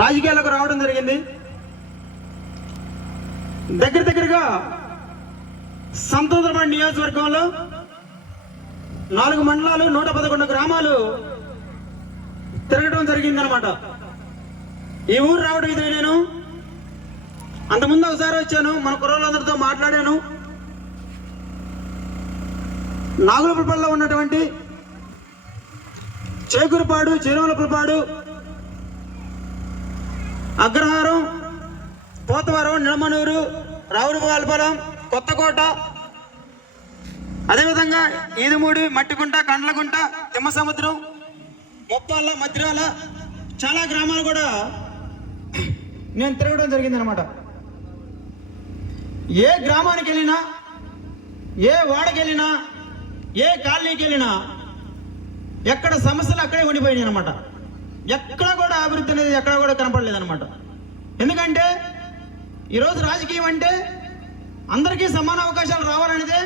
రాజకీయాలకు రావడం జరిగింది. దగ్గరగా సంతోషపడి నియోజకవర్గంలో 4 మండలాలు 111 గ్రామాలు తిరగడం జరిగిందనమాట. ఈ ఊరు రావడం ఇదే. నేను అంతకుముందు ఒకసారి వచ్చాను, మన కుర్రోళ్ళందరితో మాట్లాడాను. నాగులపురపల్లిలో ఉన్నటువంటి చేకూరుపాడు, చెరువులపురపాడు, అగ్రహారం, పోతవరం, నిడమనూరు, రావులపాలెం, కొత్తకోట, అదేవిధంగా ఈదుమూడి, మట్టిగుంట, కండ్లగుంట, తిమ్మసముద్రం, మొప్పాల, మద్రాల చాలా గ్రామాలు కూడా నేను తిరగడం జరిగిందనమాట. ఏ గ్రామానికి వెళ్ళినా, ఏ వాడకి వెళ్ళినా, ఏ కాలనీకి వెళ్ళినా ఎక్కడ సమస్యలు అక్కడే ఉండిపోయినాయి అనమాట. ఎక్కడ కూడా అభివృద్ధి అనేది ఎక్కడ కూడా కనపడలేదన్నమాట. ఎందుకంటే ఈరోజు రాజకీయం అంటే అందరికీ సమాన అవకాశాలు రావాలనేదే